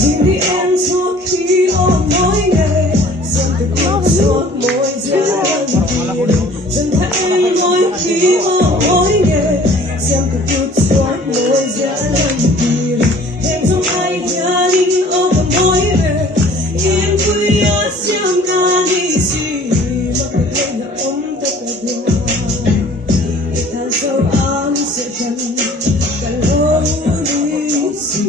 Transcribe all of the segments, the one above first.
Riêng vì em suốt khi ôm mỗi ngày, xem từng yêu suốt mỗi giây dần thấy mỗi khi ôm mỗi ngày, xem từng yêu suốt mỗi giây em trong ai nhà linh ôm mỗi ngày em vui ở xem ca đi xì mặc cái là ôm tất cả điều than sâu ám sẽ chẳng cả lâu đi xì.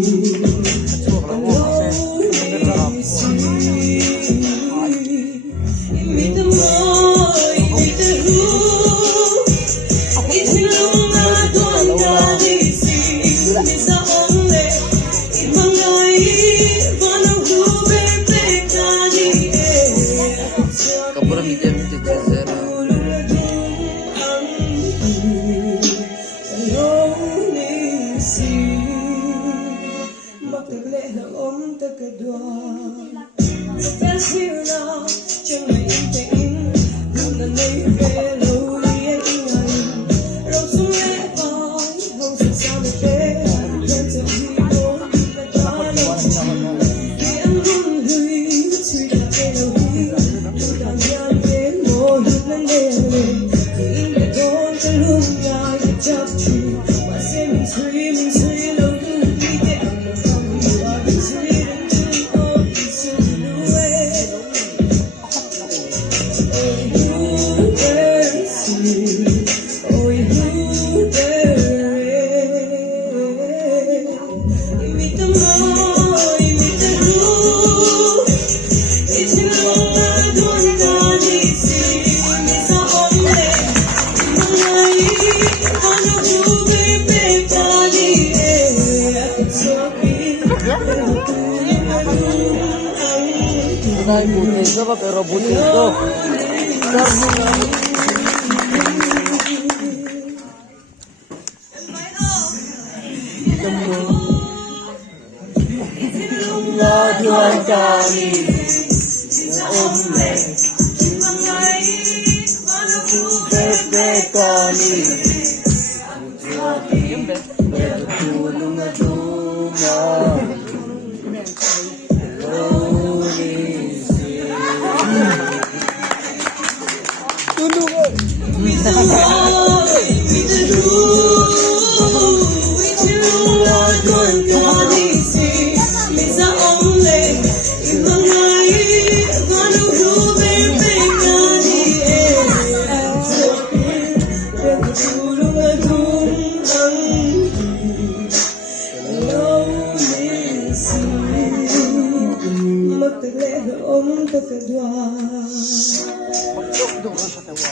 Tất cả đoàn em hiểu nào chẳng mấy tình luôn là nơi về lâu đi anh anh rồi xuống lẽ hỏi không sao sao được thế em sẽ đi đâu là ta lên vì em luôn huy suy là cái đầu huy tôi đang nhàn về ngồi hít lên đêm vì em đã đón cái lúc ngài đã chấp chuyện và sẽ mình suy lâu cứ đi để anh là không và mình suy Ay, bonito pa, pero bonito. Tuhan kami bebe kami tulong na dumaw. Tất cả đoàn Doon sa tawa.